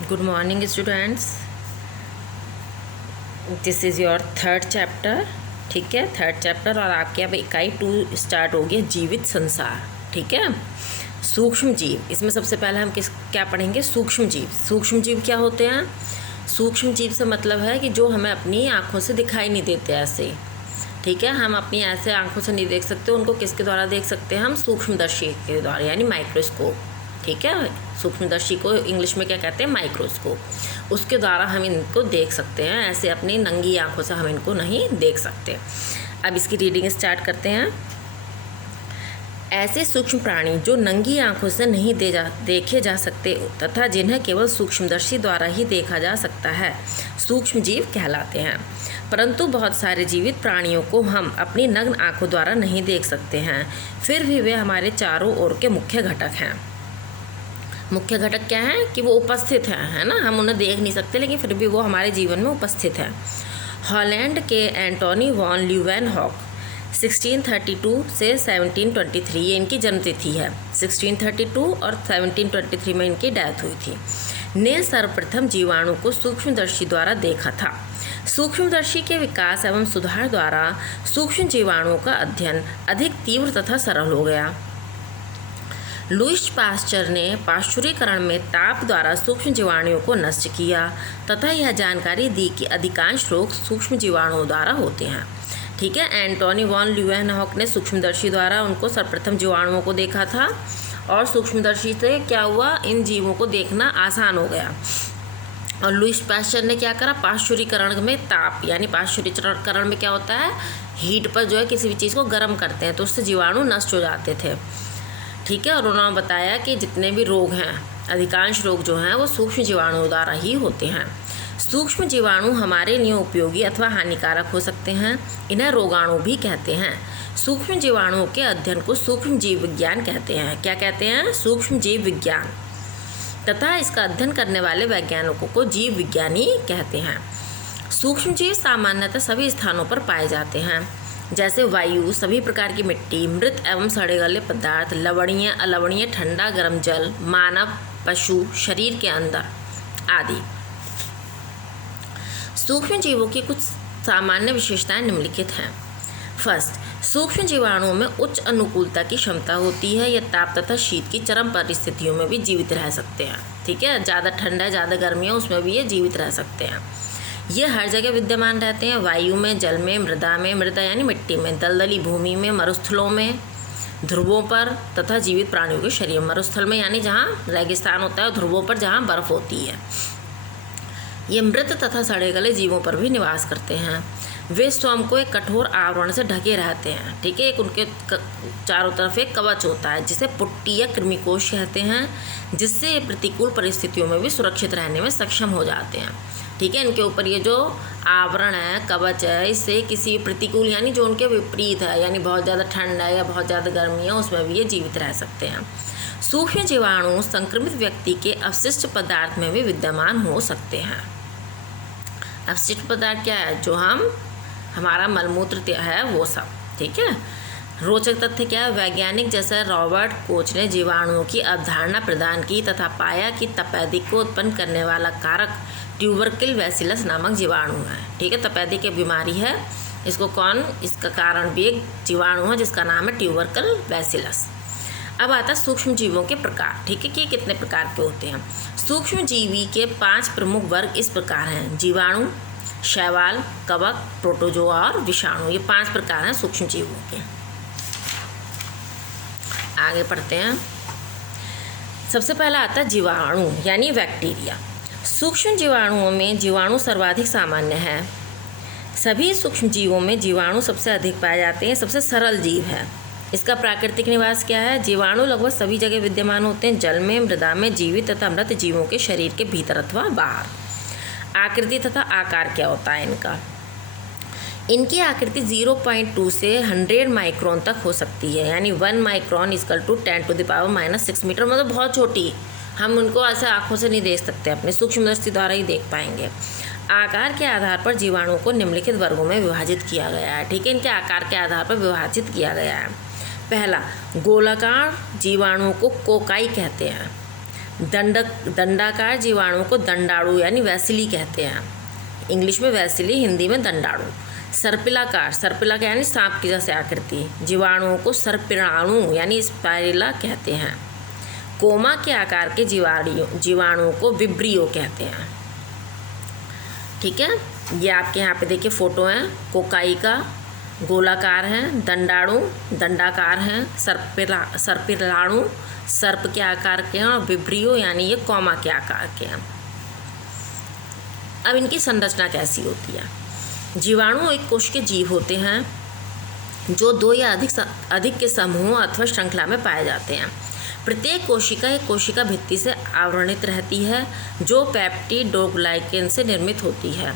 Good morning students. This is your third chapter. ठीक है, third chapter. और आपके अब इकाई 2 स्टार्ट हो गया, जीवित संसार। ठीक है, सूक्ष्म जीव। इसमें सबसे पहले हम क्या पढ़ेंगे? सूक्ष्म जीव। सूक्ष्म जीव क्या होते हैं? सूक्ष्म जीव से मतलब है कि जो हमें अपनी आँखों से दिखाई नहीं देते ऐसे। ठीक है, हम अपनी ऐसे आँखों से नहीं देख सकते, उनको किसके द्वारा देख सकते हैं? हम सूक्ष्मदर्शी के द्वारा, यानी माइक्रोस्कोप। ठीक है, सूक्ष्मदर्शी को इंग्लिश में क्या कहते हैं? माइक्रोस्कोप। उसके द्वारा हम इनको देख सकते हैं, ऐसे अपनी नंगी आँखों से हम इनको नहीं देख सकते। अब इसकी रीडिंग स्टार्ट करते हैं। ऐसे सूक्ष्म प्राणी जो नंगी आँखों से नहीं देखे जा सकते तथा जिन्हें केवल सूक्ष्मदर्शी द्वारा ही देखा जा सकता है, सूक्ष्म जीव कहलाते हैं। परंतु बहुत सारे जीवित प्राणियों को हम अपनी नग्न आँखों द्वारा नहीं देख सकते हैं, फिर भी वे हमारे चारों ओर के मुख्य घटक हैं। मुख्य घटक क्या है? कि वो उपस्थित हैं, है ना। हम उन्हें देख नहीं सकते, लेकिन फिर भी वो हमारे जीवन में उपस्थित हैं। हॉलैंड के एंटोनी वॉन ल्यूवेनहॉक 1632 से 1723, ये इनकी जन्मतिथि है। 1632 और 1723 में इनकी डेथ हुई थी। ने सर्वप्रथम जीवाणु को सूक्ष्मदर्शी द्वारा देखा था। सूक्ष्मदर्शी के विकास एवं सुधार द्वारा सूक्ष्म जीवाणुओं का अध्ययन अधिक तीव्र तथा सरल हो गया। लुईस पास्चर ने पाश्चुरीकरण में ताप द्वारा सूक्ष्म जीवाणुओं को नष्ट किया तथा यह जानकारी दी कि अधिकांश रोग सूक्ष्म जीवाणुओं द्वारा होते हैं। ठीक है, एंटोनी वॉन ल्यूवेनहॉक ने सूक्ष्मदर्शी द्वारा उनको सर्वप्रथम जीवाणुओं को देखा था, और सूक्ष्मदर्शी से क्या हुआ? इन जीवों को देखना आसान हो गया। और लुईस पास्चर ने क्या करा? पाश्चुरीकरण में ताप, यानी पाश्चुरीकरण में क्या होता है? हीट पर जो है किसी भी चीज़ को गर्म करते हैं, तो उससे जीवाणु नष्ट हो जाते थे। ठीक है, और उन्होंने बताया कि जितने भी रोग हैं, अधिकांश रोग जो हैं वो सूक्ष्म जीवाणुओं द्वारा ही होते हैं। सूक्ष्म जीवाणु हमारे लिए उपयोगी अथवा हानिकारक हो सकते हैं, इन्हें रोगाणु भी कहते हैं। सूक्ष्म जीवाणुओं के अध्ययन को सूक्ष्म जीव विज्ञान कहते हैं। क्या कहते हैं? सूक्ष्म जीव विज्ञान। तथा इसका अध्ययन करने वाले वैज्ञानिकों को जीव विज्ञानी कहते हैं। सूक्ष्म जीव सामान्यतः सभी स्थानों पर पाए जाते हैं, जैसे वायु, सभी प्रकार की मिट्टी, मृत एवं सड़े गले पदार्थ, लवणीय, अलवणीय, ठंडा गर्म जल, मानव, पशु, शरीर के अंदर आदि। सूक्ष्म जीवों की कुछ सामान्य विशेषताएं निम्नलिखित हैं। फर्स्ट, सूक्ष्म जीवाणुओं में उच्च अनुकूलता की क्षमता होती है। यह ताप तथा शीत की चरम परिस्थितियों में भी जीवित रह सकते हैं। ठीक है, ज़्यादा ठंडा, ज़्यादा गर्मी है, उसमें भी ये जीवित रह सकते हैं। ये हर जगह विद्यमान रहते हैं, वायु में, जल में, मृदा यानी मिट्टी में, दलदली भूमि में, मरुस्थलों में, ध्रुवों पर तथा जीवित प्राणियों के शरीर। मरुस्थल में यानी जहाँ रेगिस्तान होता है, ध्रुवों पर जहाँ बर्फ होती है। ये मृत तथा सड़े गले जीवों पर भी निवास करते हैं। वे स्वयं को एक कठोर आवरण से ढके रहते हैं। ठीक है, एक उनके चारों तरफ एक कवच होता है जिसे पुट्टी या कृमिकोश कहते हैं, जिससे ये प्रतिकूल परिस्थितियों में भी सुरक्षित रहने में सक्षम हो जाते हैं। ठीक है, इनके ऊपर ये जो आवरण है, कवच है, इससे किसी प्रतिकूल, यानी जो उनके विपरीत है, यानी बहुत ज़्यादा ठंड है या बहुत ज़्यादा गर्मी है, उसमें भी ये जीवित रह सकते हैं। सूक्ष्म जीवाणु संक्रमित व्यक्ति के अवशिष्ट पदार्थ में भी विद्यमान हो सकते हैं। अवशिष्ट पदार्थ क्या है? जो हमारा मलमूत्र है वो सब। ठीक है, रोचक तथ्य क्या है? वैज्ञानिक जैसे रॉबर्ट कोच ने जीवाणुओं की अवधारणा प्रदान की तथा पाया कि तपेदिक को उत्पन्न करने वाला कारक ट्यूबरकिल बैसिलस नामक जीवाणु है। ठीक है, तपेदिक की बीमारी है, इसका कारण भी एक जीवाणु है जिसका नाम है ट्यूबरकिल बैसिलस। अब आता है सूक्ष्म जीवों के प्रकार। ठीक है, कि कितने प्रकार के होते हैं। सूक्ष्म जीवी के 5 प्रमुख वर्ग इस प्रकार हैं: जीवाणु, शैवाल, कवक, प्रोटोजोआ और विषाणु। ये 5 प्रकार हैं सूक्ष्म जीवों के। आगे पढ़ते हैं। सबसे पहला आता है जीवाणु, यानी बैक्टीरिया। सूक्ष्म जीवाणुओं में जीवाणु सर्वाधिक सामान्य है। सभी सूक्ष्म जीवों में जीवाणु सबसे अधिक पाए जाते हैं, सबसे सरल जीव है। इसका प्राकृतिक निवास क्या है? जीवाणु लगभग सभी जगह विद्यमान होते हैं, जल में, मृदा में, जीवित तथा मृत जीवों के शरीर के भीतर अथवा बाहर। आकृति तथा आकार क्या होता है इनका? इनकी आकृति 0.2 से 100 माइक्रोन तक हो सकती है, यानी 1 माइक्रोन इक्वल टू 10⁻⁻�6 मीटर, मतलब बहुत छोटी। हम उनको ऐसे आँखों से नहीं देख सकते, अपने सूक्ष्मदर्शी द्वारा ही देख पाएंगे। आकार के आधार पर जीवाणुओं को निम्नलिखित वर्गों में विभाजित किया गया है। ठीक है, इनके आकार के आधार पर विभाजित किया गया है। पहला, गोलाकार जीवाणुओं को कोकाई कहते हैं। दंडाकार जीवाणुओं को दंडाणु यानी वैसिली कहते हैं, इंग्लिश में वैसिली, हिंदी में दंडाणु। सर्पिलाकार, सर्पिला का यानी सांप की जैसे आकृति, जीवाणुओं को सर्पिलाणु यानी स्पाइरिला कहते हैं। कोमा के आकार के जीवाणुओं को विब्रियो कहते हैं। ठीक है, ये आपके यहाँ पे देखिए फोटो हैं। कोकाई का गोलाकार हैं, दंडाणु दंडाकार हैं, सर्पिलाणु सर्प के आकार के हैं और विब्रियो यानी ये कौमा के आकार के हैं। अब इनकी संरचना कैसी होती है? जीवाणु एक कोश के जीव होते हैं जो 2 या अधिक के समूहों अथवा श्रृंखला में पाए जाते हैं। प्रत्येक कोशिका एक कोशिका भित्ति से आवरणित रहती है जो पेप्टिडोग्लाइकेन से निर्मित होती है।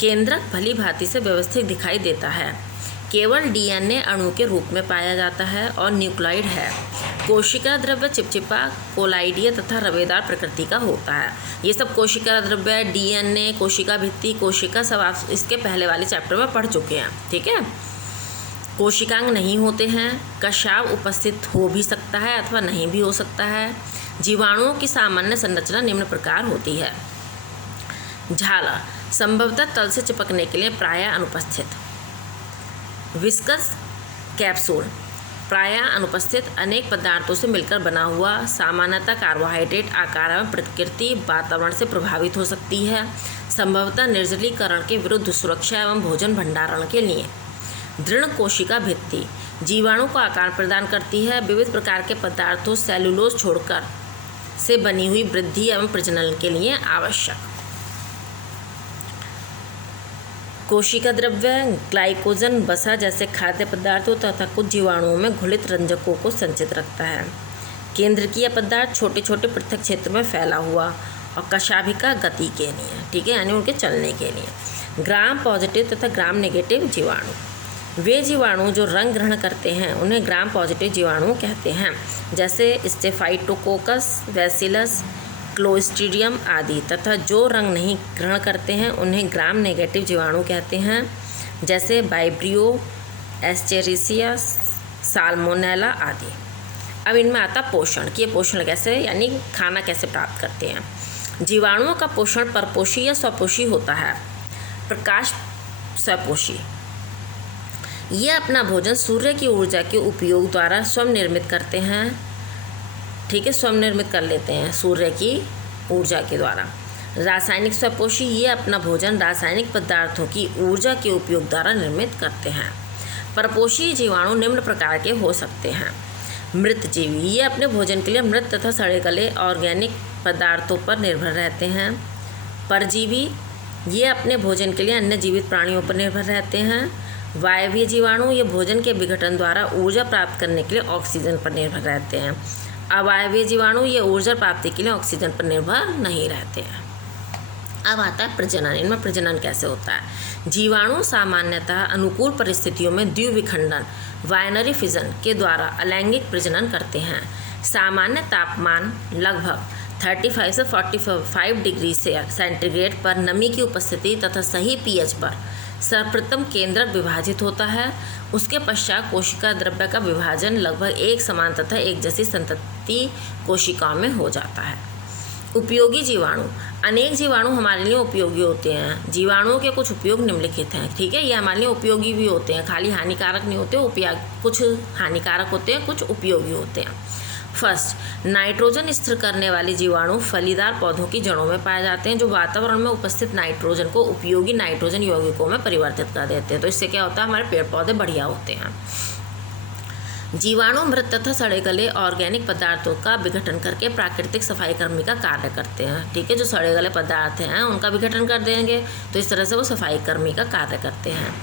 केंद्रक भली भांति से व्यवस्थित दिखाई देता है, केवल डीएनए अणु के रूप में पाया जाता है और न्यूक्लियोइड है। कोशिका द्रव्य चिपचिपा, कोलाइडीय तथा रवेदार प्रकृति का होता है। ये सब कोशिका द्रव्य, डीएनए, कोशिका भित्ति, कोशिका सब आप इसके पहले वाले चैप्टर में पढ़ चुके हैं। ठीक है, कोशिकांग नहीं होते हैं। कशाव उपस्थित हो भी सकता है अथवा नहीं भी हो सकता है। जीवाणुओं की सामान्य संरचना निम्न प्रकार होती है। झाला संभवतः तल से चिपकने के लिए प्रायः अनुपस्थित। विस्कस कैप्सूल प्रायः अनुपस्थित, अनेक पदार्थों से मिलकर बना हुआ, सामान्यतः कार्बोहाइड्रेट आकार एवं प्रकृति वातावरण से प्रभावित हो सकती है। संभवतः निर्जलीकरण के विरुद्ध सुरक्षा एवं भोजन भंडारण के लिए। दृढ़ कोशिका भित्ति जीवाणु को आकार प्रदान करती है। विविध प्रकार के पदार्थों सेलुलोज छोड़कर से बनी हुई वृद्धि एवं प्रजनन के लिए आवश्यक। कोशिका द्रव्य ग्लाइकोजन, वसा जैसे खाद्य पदार्थों तथा कुछ जीवाणुओं में घुलित रंजकों को संचित रखता है। केंद्रकीय पदार्थ छोटे छोटे पृथक क्षेत्र में फैला हुआ और कशाभिका गति के लिए। ठीक है, यानी उनके चलने के लिए। ग्राम पॉजिटिव तथा ग्राम नेगेटिव जीवाणु वे जीवाणु जो रंग ग्रहण करते हैं उन्हें ग्राम पॉजिटिव जीवाणु कहते हैं, जैसे स्टेफाइटोकोकस, बैसिलस, क्लोस्ट्रीडियम आदि, तथा जो रंग नहीं ग्रहण करते हैं उन्हें ग्राम नेगेटिव जीवाणु कहते हैं, जैसे वाइब्रियो, एस्चेरिसिया, साल्मोनेला आदि। अब इनमें आता पोषण कि ये पोषण कैसे यानी खाना कैसे प्राप्त करते हैं। जीवाणुओं का पोषण परपोषी या स्वपोषी होता है। प्रकाश स्वपोषी, ये अपना भोजन सूर्य की ऊर्जा के उपयोग द्वारा स्वयं निर्मित करते हैं। ठीक है, स्वयं निर्मित कर लेते हैं सूर्य की ऊर्जा के द्वारा। रासायनिक स्वपोषी, ये अपना भोजन रासायनिक पदार्थों की ऊर्जा के उपयोग द्वारा निर्मित करते हैं। परपोषी जीवाणु निम्न प्रकार के हो सकते हैं। मृत जीवी, ये अपने भोजन के लिए मृत तथा सड़े गले ऑर्गेनिक पदार्थों पर निर्भर रहते हैं। परजीवी, ये अपने भोजन के लिए अन्य जीवित प्राणियों पर निर्भर रहते हैं। वायवीय जीवाणु, ये भोजन के विघटन द्वारा ऊर्जा प्राप्त करने के लिए ऑक्सीजन पर निर्भर रहते हैं। अवायवीय जीवाणु, ये ऊर्जा प्राप्ति के लिए ऑक्सीजन पर निर्भर नहीं रहते हैं। अब आता है प्रजनन। इनमें प्रजनन कैसे होता है? जीवाणु सामान्यतः अनुकूल परिस्थितियों में द्विविखंडन बाइनरी फिजन के द्वारा अलैंगिक प्रजनन करते हैं। सामान्य तापमान लगभग 35 से 45 डिग्री सेंटीग्रेड पर नमी की उपस्थिति तथा सही पीएच पर सर्वप्रथम केंद्रक विभाजित होता है। उसके पश्चात कोशिका द्रव्य का विभाजन लगभग एक समान तथा एक जैसी संतति कोशिकाओं में हो जाता है। उपयोगी जीवाणु, अनेक जीवाणु हमारे लिए उपयोगी होते हैं। जीवाणुओं के कुछ उपयोग निम्नलिखित हैं। ठीक है, ये हमारे लिए उपयोगी भी होते हैं, खाली हानिकारक नहीं होते। कुछ हानिकारक होते हैं, कुछ उपयोगी होते हैं। फर्स्ट, नाइट्रोजन स्थिर करने वाले जीवाणु फलीदार पौधों की जड़ों में पाए जाते हैं, जो वातावरण में उपस्थित नाइट्रोजन को उपयोगी नाइट्रोजन यौगिकों में परिवर्तित कर देते हैं। तो इससे क्या होता है, हमारे पेड़ पौधे बढ़िया होते हैं। जीवाणु मृत तथा सड़े गले ऑर्गेनिक पदार्थों का विघटन करके प्राकृतिक सफाई कर्मी का कार्य करते हैं। ठीक है, जो सड़े गले पदार्थ हैं उनका विघटन कर देंगे, तो इस तरह से वो सफाई कर्मी का कार्य करते हैं।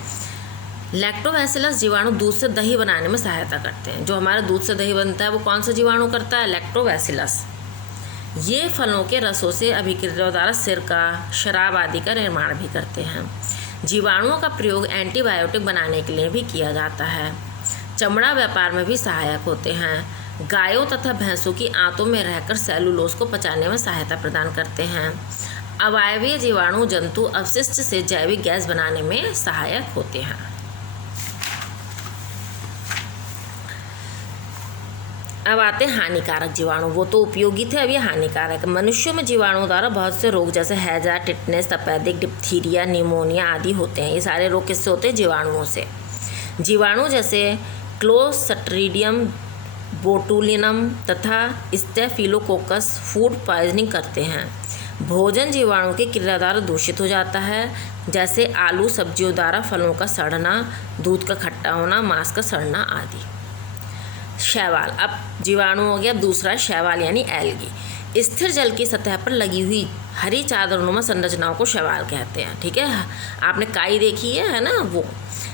लैक्टोबैसिलस जीवाणु दूध से दही बनाने में सहायता करते हैं। जो हमारा दूध से दही बनता है वो कौन सा जीवाणु करता है? लैक्टोबैसिलस। ये फलों के रसों से अभिक्रियाओं द्वारा सिरका, शराब आदि का निर्माण भी करते हैं। जीवाणुओं का प्रयोग एंटीबायोटिक बनाने के लिए भी किया जाता है। चमड़ा व्यापार में भी सहायक होते हैं। गायों तथा भैंसों की आंतों में रहकर सेलुलोज को पचाने में सहायता प्रदान करते हैं। अवायवीय जीवाणु जंतु अवशिष्ट से जैविक गैस बनाने में सहायक होते हैं। अब आते हैं हानिकारक जीवाणु। वो तो उपयोगी थे, अब ये हानिकारक। मनुष्यों में जीवाणु द्वारा बहुत से रोग जैसे हैजा, टिटनेस, तपेदिक, डिप्थीरिया, निमोनिया आदि होते हैं। ये सारे रोग किससे होते हैं? जीवाणुओं से। जीवाणु जैसे क्लोस्ट्रीडियम बोटुलिनम तथा स्टेफिलोकोकस फूड पॉइजनिंग करते हैं। भोजन जीवाणु के क्रिया द्वारा दूषित हो जाता है, जैसे आलू सब्जियों द्वारा फलों का सड़ना, दूध का खट्टा होना, मांस का सड़ना आदि। शैवाल, अब जीवाणु हो गया। दूसरा शैवाल यानी एल्गी। स्थिर जल की सतह पर लगी हुई हरी चादरनुमा संरचनाओं को शैवाल कहते हैं। ठीक है, आपने काई देखी है ना, वो।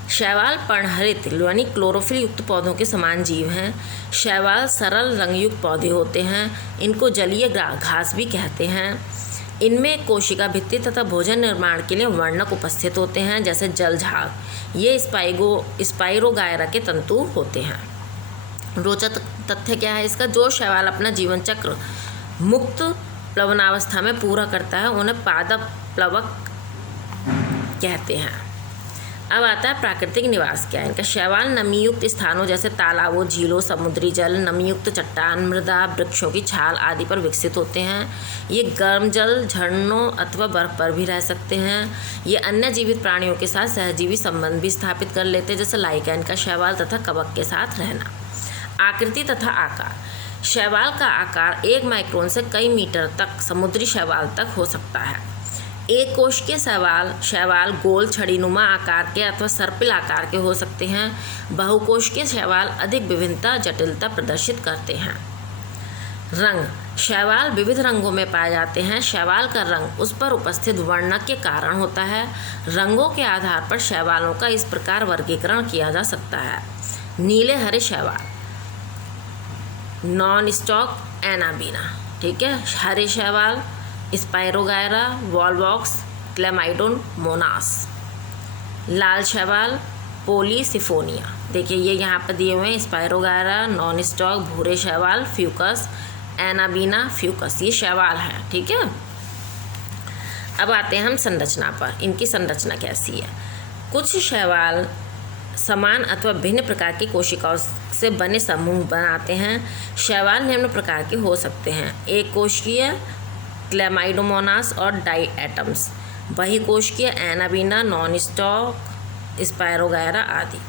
शैवाल पर्णहरित यानी क्लोरोफिल युक्त पौधों के समान जीव हैं। शैवाल सरल रंगयुक्त पौधे होते हैं। इनको जलीय घास भी कहते हैं। इनमें कोशिका भित्ति तथा भोजन निर्माण के लिए वर्णक उपस्थित होते हैं, जैसे जल झाग। ये स्पाइरोगायरा के तंतु होते हैं। रोचक तथ्य क्या है इसका? जो शैवाल अपना जीवन चक्र मुक्त प्लवनावस्था में पूरा करता है उन्हें पादप प्लवक कहते हैं। अब आता है प्राकृतिक निवास क्या है इनका। शैवाल नमीयुक्त स्थानों जैसे तालाबों, झीलों, समुद्री जल, नमीयुक्त चट्टान, मृदा, वृक्षों की छाल आदि पर विकसित होते हैं। ये गर्म जल, झरनों अथवा बर्फ पर भी रह सकते हैं। ये अन्य जीवित प्राणियों के साथ सहजीवी संबंध भी स्थापित कर लेते हैं, जैसे लाइकेन का शैवाल तथा कवक के साथ रहना। आकृति तथा आकार। शैवाल का आकार 1 माइक्रोन से कई मीटर तक समुद्री शैवाल तक हो सकता है। एक कोशिकीय शैवाल गोल छड़ीनुमा आकार के अथवा सर्पिल आकार के हो सकते हैं। बहुकोशिकीय शैवाल अधिक विभिन्नता जटिलता प्रदर्शित करते हैं। रंग। शैवाल विविध रंगों में पाए जाते हैं। शैवाल का रंग उस पर उपस्थित वर्णक के कारण होता है। रंगों के आधार पर शैवालों का इस प्रकार वर्गीकरण किया जा सकता है। नीले हरे शैवाल, नॉन स्टॉक एनाबीना। ठीक है, हरे शैवाल स्पाइरोगायरा, वॉलवॉक्स, क्लेमाइडोन, मोनास। लाल शैवाल पोलीसिफोनिया। देखिए ये यहाँ पर दिए हुए हैं, स्पाइरोगायरा, नॉन स्टॉक, भूरे शैवाल फ्यूकस, एनाबीना फ्यूकस। ये शैवाल है। ठीक है, अब आते हैं हम संरचना पर। इनकी संरचना कैसी है? कुछ शैवाल समान अथवा भिन्न प्रकार की कोशिकाओं से बने समूह बनाते हैं। शैवाल निम्न प्रकार के हो सकते हैं: एक कोशिकीय क्लेमाइडोमोनास और डाइएटम्स, बहिकोशिकीय एनाबीना, नॉन स्टॉक, स्पाइरोगायरा आदि।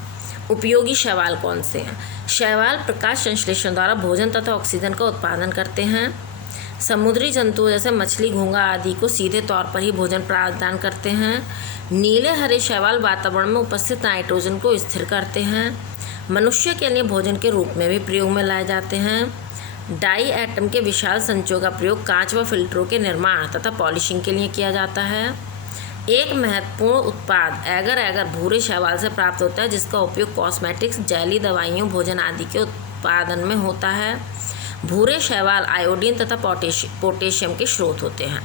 उपयोगी शैवाल कौन से हैं? शैवाल प्रकाश संश्लेषण द्वारा भोजन तथा ऑक्सीजन का उत्पादन करते हैं। समुद्री जंतुओं जैसे मछली, घोंघा आदि को सीधे तौर पर ही भोजन प्रदान करते हैं। नीले हरे शैवाल वातावरण में उपस्थित नाइट्रोजन को स्थिर करते हैं। मनुष्य के लिए भोजन के रूप में भी प्रयोग में लाए जाते हैं। डाई एटम के विशाल संचयों का प्रयोग कांच व फिल्टरों के निर्माण तथा पॉलिशिंग के लिए किया जाता है। एक महत्वपूर्ण उत्पाद एगर एगर भूरे शैवाल से प्राप्त होता है, जिसका उपयोग कॉस्मेटिक्स, जेली, दवाइयों, भोजन आदि के उत्पादन में होता है। भूरे शैवाल आयोडीन तथा पोटेशियम के स्रोत होते हैं।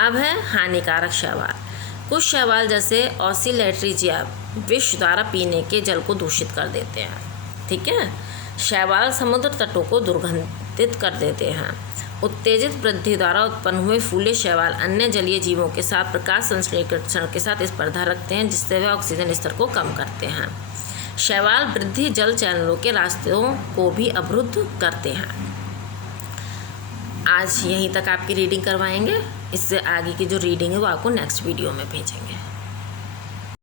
अब है हानिकारक शैवाल। कुछ शैवाल जैसे ऑसिलेट्रिजिया विष द्वारा पीने के जल को दूषित कर देते हैं। ठीक है, शैवाल समुद्र तटों को दुर्गंधित कर देते हैं। उत्तेजित वृद्धि द्वारा उत्पन्न हुए फूले शैवाल अन्य जलीय जीवों के साथ प्रकाश संश्लेषण के साथ स्पर्धा रखते हैं, जिससे वे ऑक्सीजन स्तर को कम करते हैं। शैवाल वृद्धि जल चैनलों के रास्तों को भी अवरुद्ध करते हैं। आज यहीं तक आपकी रीडिंग करवाएंगे। इससे आगे की जो रीडिंग है वो आपको नेक्स्ट वीडियो में भेजेंगे।